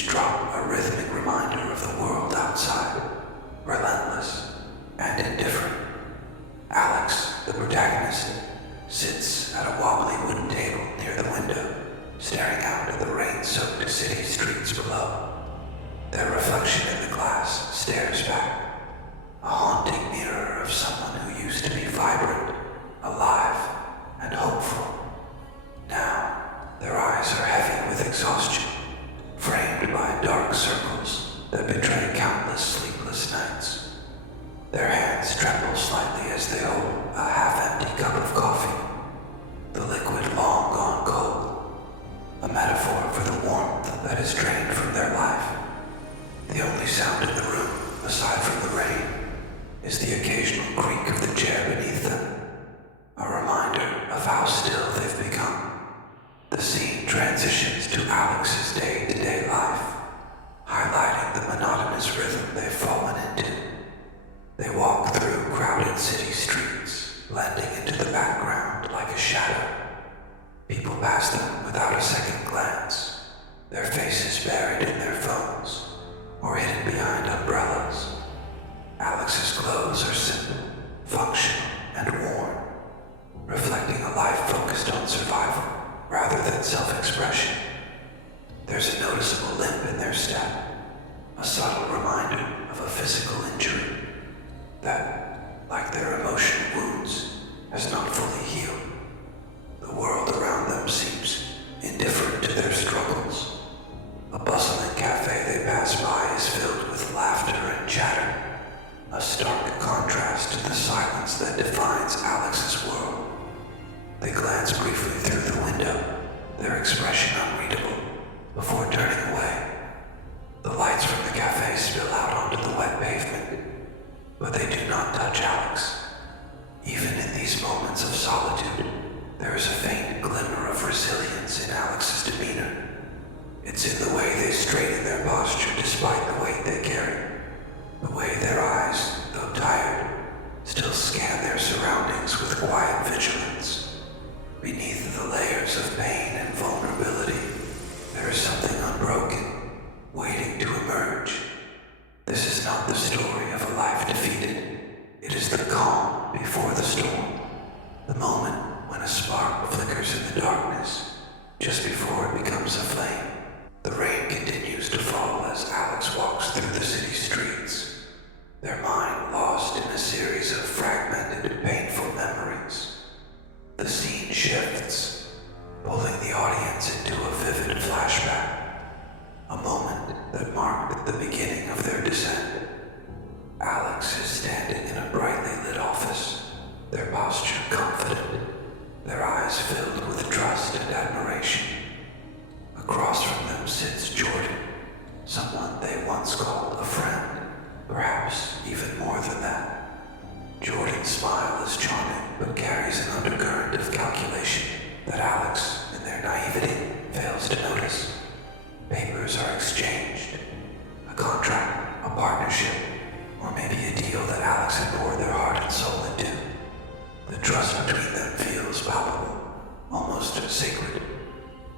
each drop a rhythmic reminder of the world outside, relentless and indifferent. Alex, the protagonist, sits at a wobbly wooden table near the window, staring out at the rain-soaked city streets below. Their reflection in the glass stares back, a haunting mirror of someone who used to be vibrant, alive, and hopeful. Now, their eyes are heavy with exhaustion, framed by dark circles that betray countless sleepless nights. Their hands tremble slightly as they hold a half-empty cup of coffee, the liquid long gone cold, a metaphor for the warmth that is drained from their life. The only sound in the room, aside from the rain, is the occasional creak of the chair beneath them, a reminder of how still they've become. The scene transitions to Alex's day-to-day life, highlighting the monotonous rhythm they've fallen into. They walk through crowded city streets, blending into the background like a shadow. People pass them without a second glance, their faces buried in their phones or hidden behind umbrellas. Alex's clothes are simple, functional, and worn, reflecting a life focused on survival rather than self-expression. There's a noticeable limp in their step, a subtle reminder of a physical injury that, like their emotional wounds, has not fully healed. The world around them seems indifferent to their struggles. A bustling cafe they pass by is filled with laughter and chatter, a stark contrast to the silence that defines Alex's world. They glance briefly through the window, their expression unreadable, before turning away. The lights from the cafe spill out onto the wet pavement, but they do not touch Alex. Even in these moments of solitude, there is a faint glimmer of resilience in Alex's demeanor. It's in the way they straighten their posture despite the weight they carry, the way their eyes, though tired, still scan their surroundings with quiet vigilance. Beneath the layers of pain and vulnerability, there is something unbroken, waiting to emerge. This is not the story of a life defeated. It is the calm before the storm, the moment when a spark flickers in the darkness, just before it becomes a flame. The rain continues to fall as Alex walks through the city streets, their mind lost in a series of fragmented, painful memories. The scene shifts, pulling the audience into a vivid flashback, a moment that marked the beginning of their descent. Alex is standing in a brightly lit office, their posture confident, their eyes filled with trust and admiration. Across from them sits Jordan, someone they once called a friend, perhaps even more than that. Jordan's smile is charming, but carries an undercurrent of calculation that Alex, in their naivety, fails to notice. Papers are exchanged, a contract, a partnership, or maybe a deal that Alex had poured their heart and soul into. The trust between them feels palpable, almost sacred.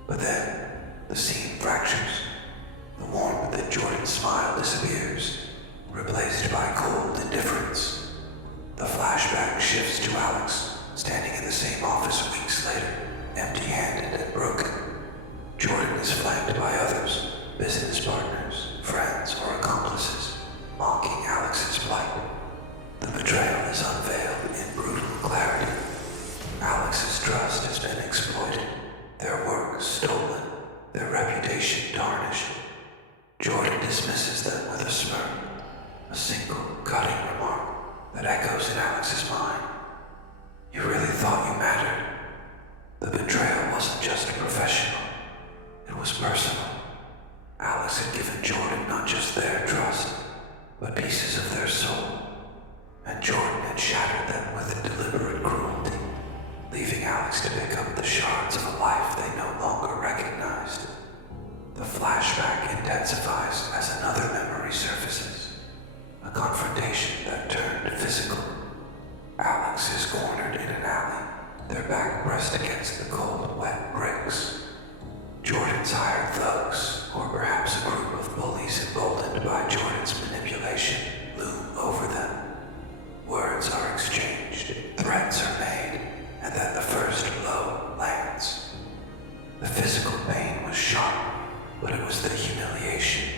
But then, the scene fractures. The warmth in Jordan's smile disappears, replaced by cold indifference. The flashback shifts to Alex, standing in the same office weeks later, empty-handed and broken. Jordan is flanked by others, business partners, friends, or accomplices, mocking Alex's plight. The betrayal is unveiled in brutal clarity. Alex's trust has been exploited, their work stolen, their reputation tarnished. Jordan dismisses them with a smirk, a single cutting remark that echoes in Alex's mind. You really thought you mattered. The betrayal wasn't just professional, it was personal. Alex had given Jordan not just their trust, but pieces of their soul, and Jordan had shattered them with deliberate cruelty, leaving Alex to pick up the shards of a life they no longer recognized. The flashback intensifies as another memory surfaces, a confrontation that turned physical. Alex is cornered in an alley, their back pressed against the cold, wet bricks. Jordan's hired thugs, or perhaps a group but it was the humiliation,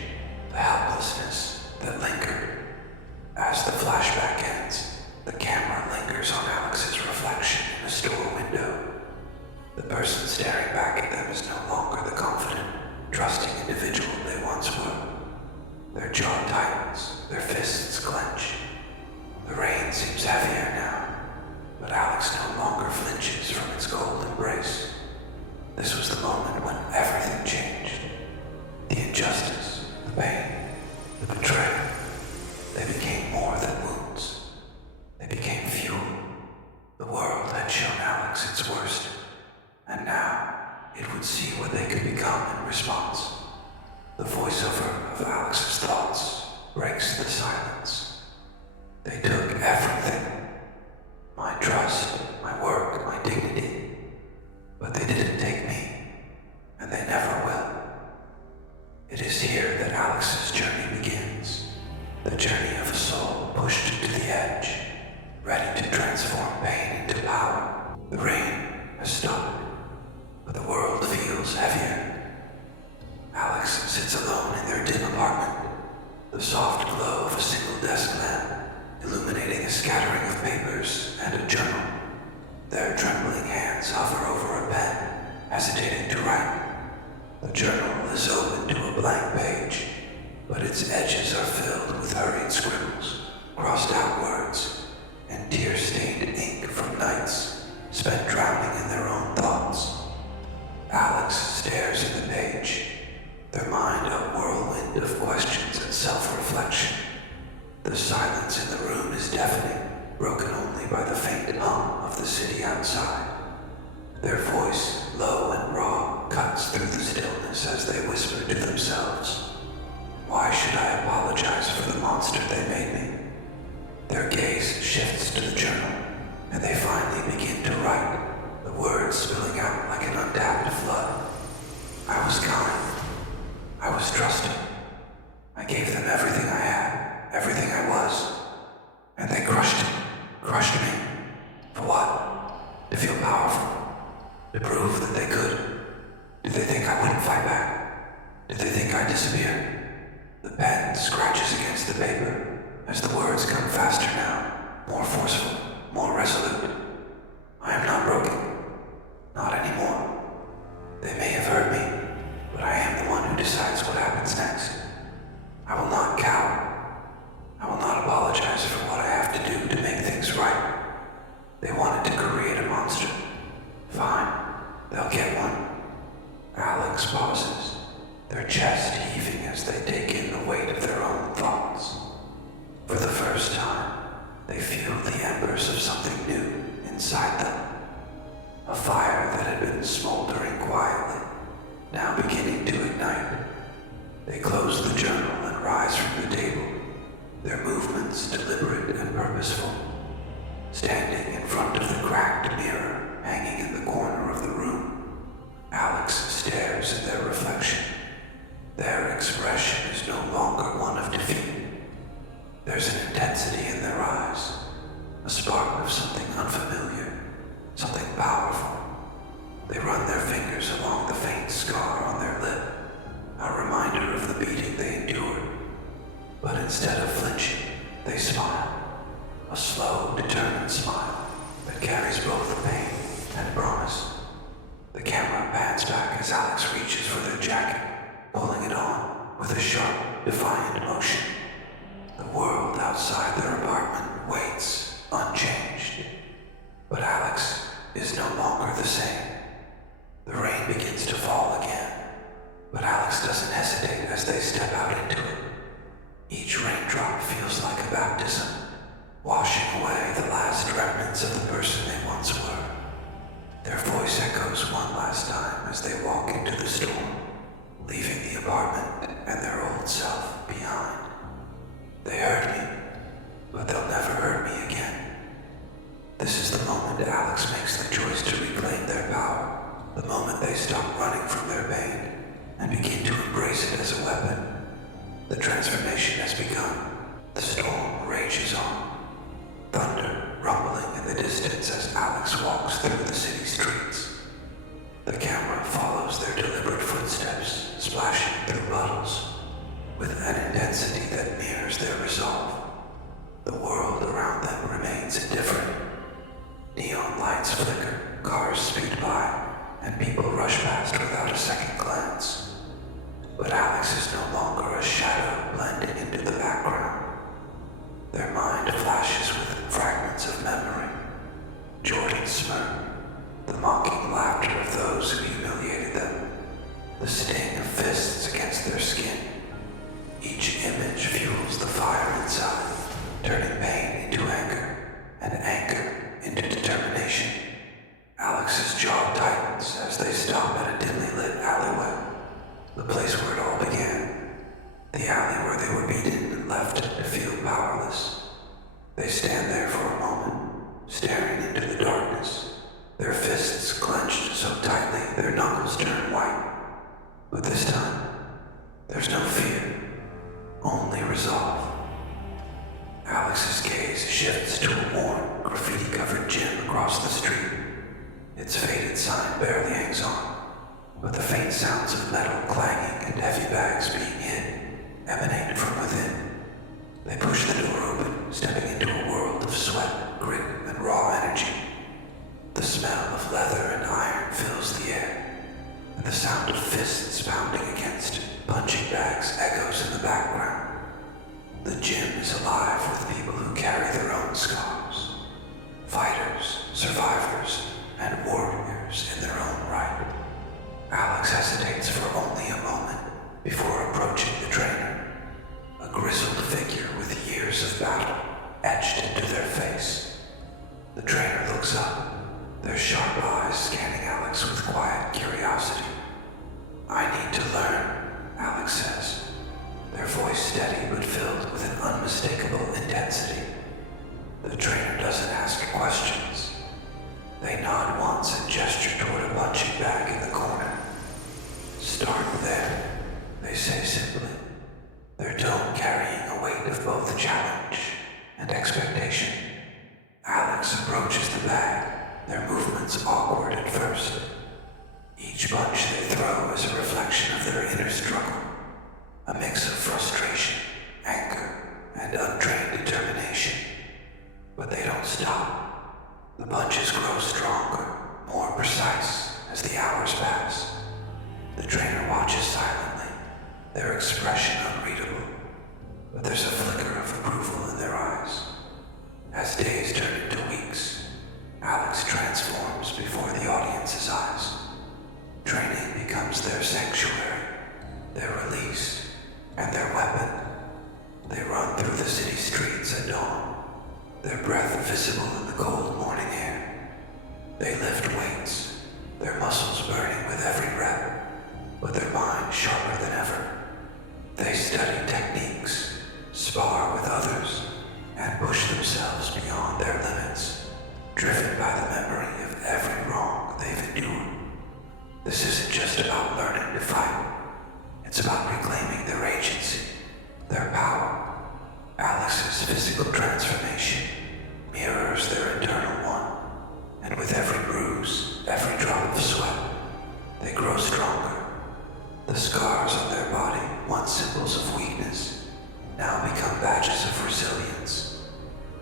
the helplessness that lingered. As the flashback ends, the camera lingers on Alex's reflection in a store window. The person staring back at them is no longer the confident, trusting individual they once were. Their jaw tightens, their fists clench. The rain seems heavier now, but Alex no longer flinches from its cold embrace. This was the moment when everything changed. The injustice, the pain, the betrayal, they became more than wounds. They became fuel. The world had shown Alex its worst, and now it would see what they could become in response. The voiceover of Alex's thoughts breaks the silence. They took everything. My trust, my work, my dignity. But they didn't take me, and they never will. It is here that Alex's journey begins. The journey of a soul pushed to the edge, ready to transform pain into power. The rain has stopped, but the world feels heavier. Alex sits alone in their dim apartment, the soft glow of a single desk lamp illuminating a scattering of papers and a journal. Their trembling hands hover over a pen, hesitating to write. The journal is open to a blank page, but its edges are filled with hurried scribbles, crossed out words, and tear-stained ink from nights spent drowning in their own thoughts. Alex stares at the page, their mind a whirlwind of questions and self-reflection. The silence in the room is deafening, broken only by the faint hum of the city outside. Their voice, low and raw, cuts through the stillness as they whisper to themselves. Why should I apologize for the monster they made me? Their gaze shifts to the journal, and they finally begin to write, the words spilling out like an untapped flood. I was kind. I was trusting. I gave them everything I had, everything I was. And they crushed me. For what? To feel powerful. To prove that they could. Did they think I wouldn't fight back? Did they think I'd disappear? The pen scratches against the paper as the words come faster now, more forceful, more resolute. I am not broken. Not anymore. They may have hurt me, but I am the one who decides what happens next. I will not cower. I will not apologize for what I have to do to make things right. They wanted to create a monster. Fine, they'll get one. Alex pauses, their chest heaving as they take in the weight of their own thoughts. For the first time, they feel the embers of something new inside them. A fire that had been smoldering quietly, now beginning to ignite. They close the journal and rise from the table, their movements deliberate and purposeful. Standing in front of the cracked mirror hanging in the corner of the room, Alex stares at their reflection. Their expression is no longer one of defeat. There's an intensity in their eyes, a spark of something unfamiliar, something powerful. They run their fingers along the faint scar on their lip, a reminder of the beating they endured. But instead of flinching, they smile, a slow, determined smile that carries both pain and promise. The camera pans back as Alex reaches for their jacket, pulling it on with a sharp, defiant motion. The world outside their apartment waits, unchanged. But Alex is no longer the same. The rain begins to fall again, but Alex doesn't hesitate as they step out into it. Each raindrop feels like a baptism, washing away the last remnants of the person they once were. Their voice echoes one last time as they walk into the storm, leaving the apartment and their old self behind. They hurt me, but they'll never hurt me again. This is the moment Alex makes the choice to reclaim their power, the moment they stop running from their pain and begin to embrace it as a weapon. The transformation has begun. The storm rages on, thunder rumbling in the distance as Alex walks through the city streets. The camera follows their deliberate footsteps, splashing through puddles with an intensity that mirrors their resolve. The world around them remains indifferent. Neon lights flicker, cars speed by, and people rush past without a second glance. But Alex is no longer a shadow blending into the background. Their mind flashes with fragments of memory. Jordan's smirk, the mocking laughter of those who humiliated them, the sting of fists against their skin. Each image fuels the fire inside, turning pain into anger, and anger into determination. Alex's jaw tightens as they stop at a dimly lit alleyway, the place where it all began, the alley where they were beaten and left to feel powerless. They stand there for a moment, staring into the darkness, their fists clenched so tightly their knuckles turn white. But this time, there's no fear, only resolve. Alex's gaze shifts to a worn, graffiti-covered gym across the street. Its faded sign barely hangs on, but the faint sounds of metal clanging and heavy bags being hit emanate from within. They push the door open, stepping into a world of sweat, grit, and raw energy. The smell of leather and iron fills the air, and the sound of fists pounding against punching bags echoes in the background. The gym is alive with people who carry their own scars. Fighters, survivors, and warriors in their own right. Alex hesitates for only a moment before approaching the trainer, a grizzled figure with years of battle etched into their face. The trainer looks up, their sharp eyes scanning Alex with quiet curiosity. "I need to learn," Alex says, their voice steady but filled with an unmistakable intensity. The trainer doesn't ask questions. They nod once and gesture toward a punching bag in the corner. "Start there," they say simply, their tone carrying a weight of both challenge and expectation. Alex approaches the bag, their movements awkward at first. Each punch they throw is a reflection of their inner struggle, a mix of frustration, anger, and untrained determination. But they don't stop. The punches grow stronger, more precise, as the hours pass. The trainer watches silently, their expression unreadable, but there's a flicker of approval in their eyes. As days turn into weeks, Alex transforms before the audience's eyes. Training becomes their sanctuary, their release, and their weapon. They run through the city streets at dawn, their breath visible in the cold morning air. They lift weights, their muscles burning with every rep, but their mind sharper than ever. They study techniques, spar with others, and push themselves beyond their limits, driven by the memory of every wrong they've endured. This isn't just about learning to fight. It's about reclaiming their agency, their power. Alex's physical transformation mirrors their internal one, and with every bruise, every drop of sweat, they grow stronger. The scars on their body, once symbols of weakness, now become badges of resilience.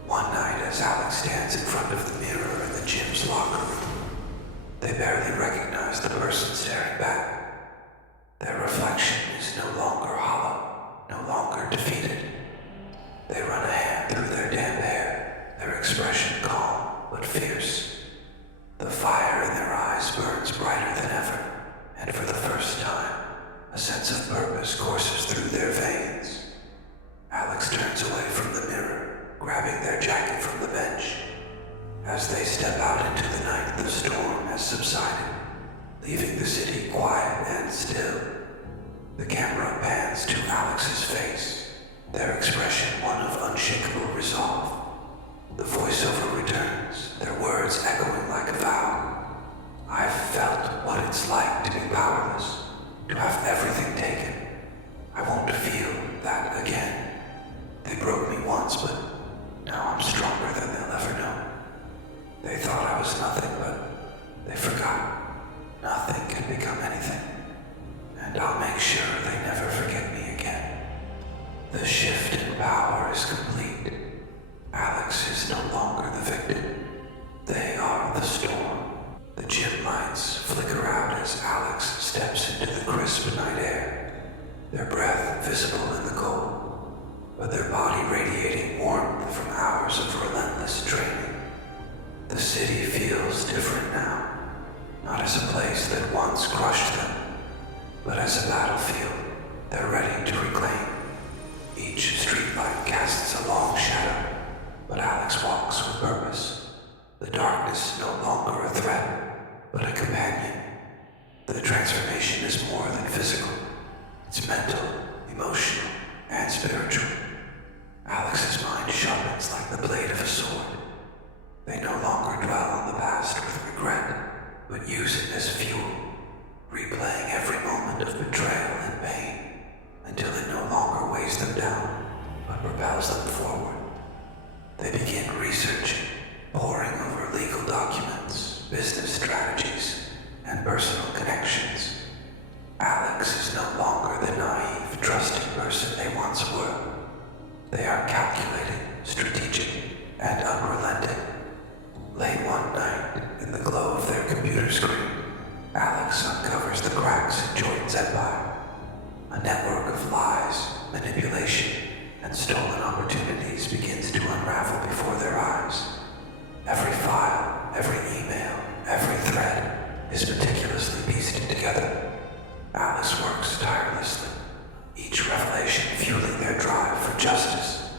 One night, as Alex stands in front of the mirror in the gym's locker room, they barely recognize the person staring back. Their reflection is no longer hollow, no longer defeated. They run a hand through their damp hair, their expression calm but fierce. The fire in their eyes burns brighter than ever, and for the first time, a sense of purpose courses through their veins. Alex turns away from the mirror, grabbing their jacket from the bench. As they step out into the night, the storm has subsided, leaving the city quiet and still. The camera pans to Alex's face, their expression one of unshakable resolve. The voiceover returns, their words echoing like a vow. "I've felt what it's like to be powerless, to have everything taken. I won't feel that again. They broke me once, but now I'm stronger than they'll ever know. They thought I was nothing, but they forgot. Nothing can become anything. And I'll make sure they never forget me again. The shift in power is complete. Alex is no longer the victim. They are the storm. The gym lights flicker out as Alex steps into the crisp night air, their breath visible in the cold, but their body radiating warmth from hours of relentless training. The city feels different now, not as a place that once crushed them, but as a battlefield they're ready to reclaim. Each streetlight casts a long shadow, but Alex walks with purpose. The darkness no longer a threat, but a companion. The transformation is more than physical. It's mental, emotional, and spiritual. Alex's mind sharpens like the blade of a sword. They no longer dwell on the past with regret, but use it as fuel, replaying every moment of betrayal and pain until it no longer weighs them down, but propels them forward. They begin researching, poring over legal documents, business strategies, and personal connections. Alex is no longer the naive, trusting person they once were. They are calculated, strategic, and unrelenting. Late one night, in the glow of their computer screen, Alex uncovers the cracks in Jordan's empire. A network of lies, manipulation, and stolen opportunities begins to unravel before their eyes. Every file, every email, every thread is meticulously pieced together. Alex works tirelessly, each revelation fueling their drive for justice.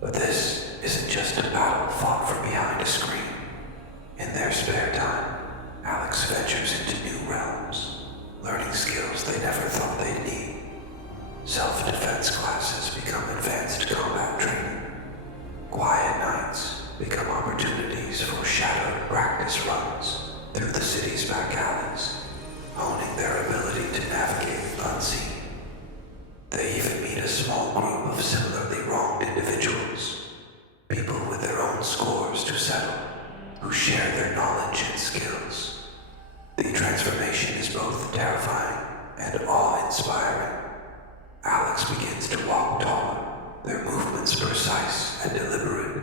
But this isn't just a battle fought from behind a screen. In their spare time, Alex ventures into new realms, learning skills they never thought they'd need. Self-defense classes become advanced combat training. Quiet nights become opportunities for shadowed practice runs through the city's back alleys, honing their ability to navigate unseen. They even meet a small group of similarly wronged individuals, people with their own scores to settle, who share their knowledge and skills. The transformation is both terrifying and awe-inspiring. Alex begins to walk taller, their movements precise and deliberate.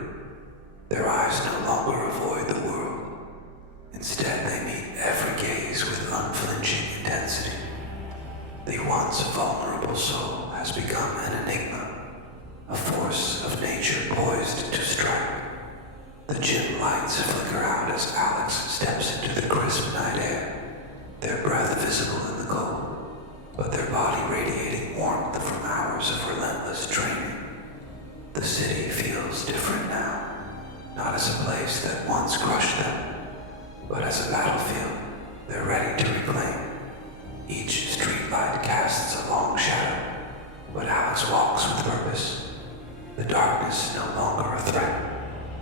Their eyes no longer avoid the world. Instead, they meet every gaze with unflinching intensity. The once vulnerable soul has become an enigma, a force of nature poised to strike. The gym lights flicker out as Alex steps into the crisp night air, their breath visible in the cold, but their body radiating warmth from hours of relentless training. The city feels different now, not as a place that once crushed them, but as a battlefield they're ready to reclaim. Each streetlight casts a long shadow, but Alex walks with purpose. The darkness no longer a threat,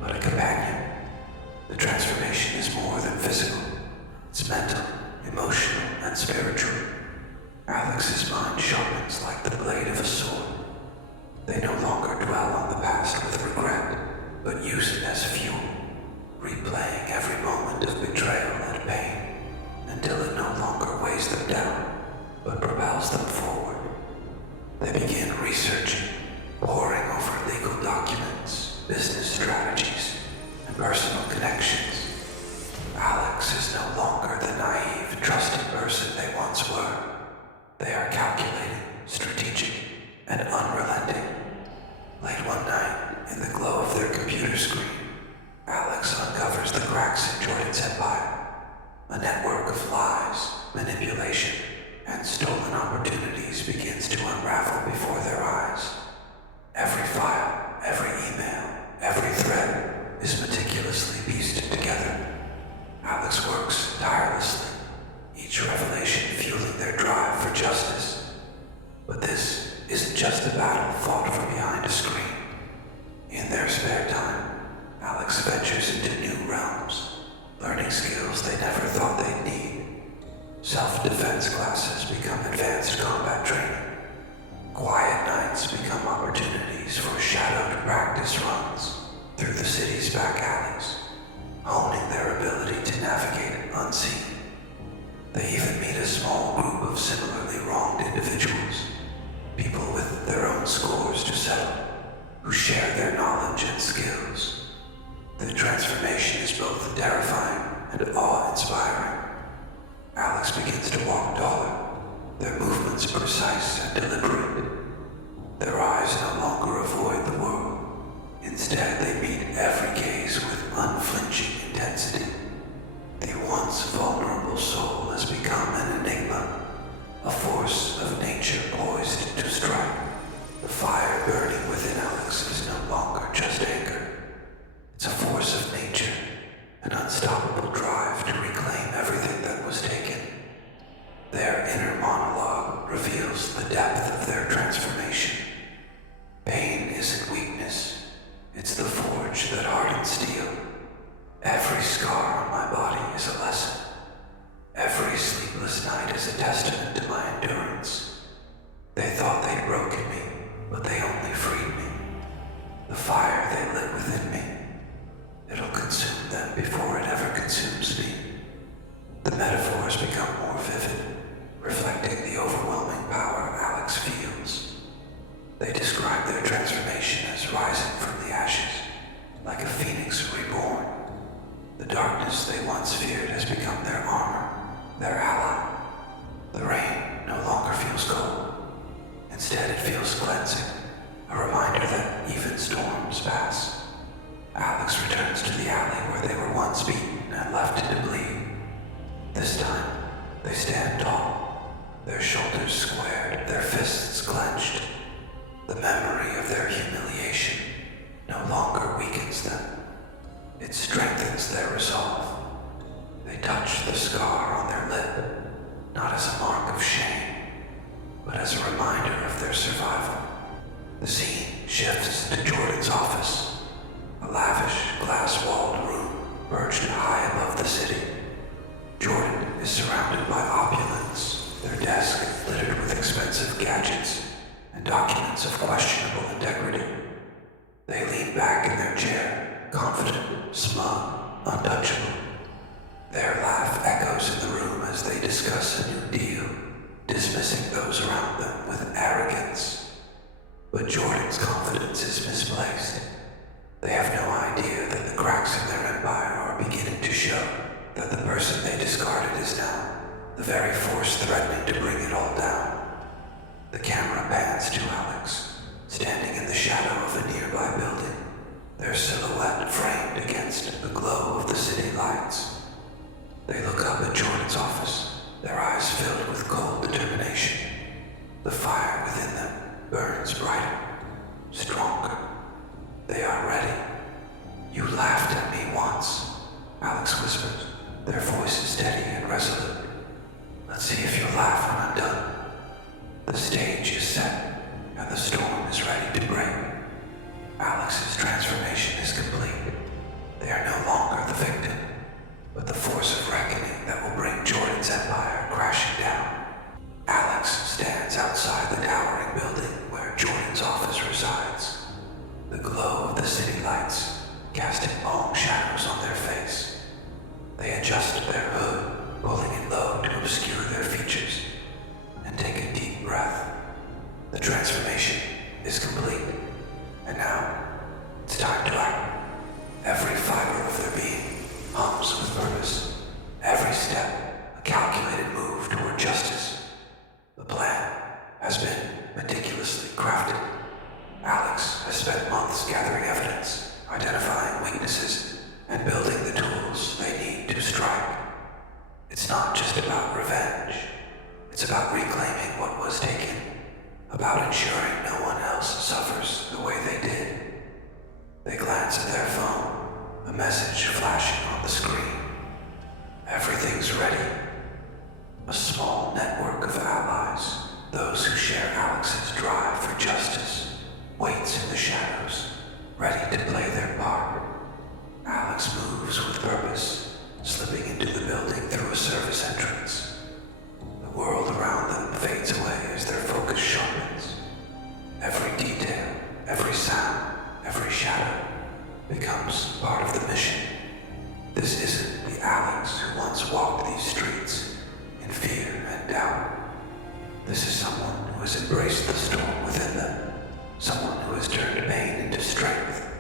but a companion. The transformation is more than physical. It's mental, emotional, and spiritual. Alex's mind sharpens like the blade of a sword. They no longer dwell on the past with regret, but use it as fuel, replaying every moment of betrayal and pain until it no longer weighs them down, but propels them forward. They begin researching, poring over legal documents, business strategies, and personal connections. Alex is no longer the naive, trusted person they once were. They are calculating, strategic, and unrelenting. Late one night, in the glow of their computer screen, Alex uncovers the cracks in Jordan's empire. A network of lies, manipulation, and stolen opportunities begins to unravel before their eyes. Every file, every email, every thread is meticulously pieced together. Alex works tirelessly, each revelation fueling their drive for justice. But this isn't just a battle fought from behind a screen. In their spare time, Alex ventures into new realms, learning skills they never thought they'd need. Self-defense classes become advanced combat training. Quiet nights become opportunities for shadowed practice runs through the city's back alleys, honing their ability to navigate unseen. They even meet a small group of similarly wronged individuals, people with their own scores to settle, who share their knowledge and skills. The transformation is both terrifying and awe-inspiring. Alex begins to walk taller, their movements precise and deliberate. Their eyes no longer avoid the world. Instead, they meet every gaze with unflinching intensity. The once vulnerable soul has become an enigma, a force of nature poised to strike. The fire burning within Alex is no longer just anger. It's a force of nature, an unstoppable drive to reclaim everything that was taken. Their inner monologue reveals the depth of their transformation. Pain isn't weakness, it's the forge that hardens steel. Every scar on my body is a lesson. Every sleepless night is a testament to my endurance. They thought they'd broken me, but they only freed me. The fire they lit within me, it'll consume them before it ever consumes me. The metaphors become more vivid, reflecting the overwhelming power Alex feels. They describe their transformation as rising from the ashes, like a phoenix reborn. The darkness they once feared has become their armor, their ally. The rain no longer feels cold. Instead, it feels cleansing, a reminder that even storms pass. Alex returns to the alley where they were once beaten and left to bleed. This time, they stand tall, their shoulders squared, their fists clenched. The memory of their humiliation no longer weakens them. It strengthens their resolve. They touch the scar on their lip, not as a mark of shame, but as a reminder of their survival. The scene shifts to Jordan's office, a lavish, glass-walled room perched high above the city. Jordan is surrounded by opulence, their desk littered with expensive gadgets and documents of questionable integrity. They lean back in their chair, confident, smug, untouchable. Their laugh echoes in the room as they discuss a new deal, dismissing those around them with arrogance. But Jordan's confidence is misplaced. They have no idea that the cracks in their empire are beginning to show, that the person they discarded is now the very force threatening to bring it all down. The camera pans to Alex, standing in the shadow of a nearby building, their silhouette framed against the glow of the city lights. They look up at Jordan's office, their eyes filled with cold determination. The fire within them burns brighter, stronger. They are ready. "You laughed at me once," Alex whispers, their voices steady and resolute. "Let's see if you'll laugh when I'm done." The stage is set, and the storm is ready to break. Alex's transformation is complete. They are no longer the victim, but the force of reckoning that will bring Jordan's empire crashing down. Alex stands outside the towering building where Jordan's office resides, the glow of the city lights casting long shadows on their face. They adjust their hood, pulling it low to obscure their features, and take a deep breath. The transformation is complete, and now it's time to act. Every fiber of their being hums with purpose, every step a calculated move toward justice. The plan has been meticulously crafted. Alex has spent months gathering evidence, identifying weaknesses, and building the tools they need to strike. It's not just about revenge. It's about reclaiming what was taken, about ensuring no one else suffers the way they did. They glance at their phone, a message flashing on the screen. Everything's ready. A small network of allies, those who share Alex's drive for justice, waits in the shadows, ready to play their part. Alex moves with purpose, slipping into the building through a service entrance. The world around them fades away as their focus sharpens. Every detail, every sound, every shadow becomes part of the mission. embraced the storm within them, someone who has turned pain into strength,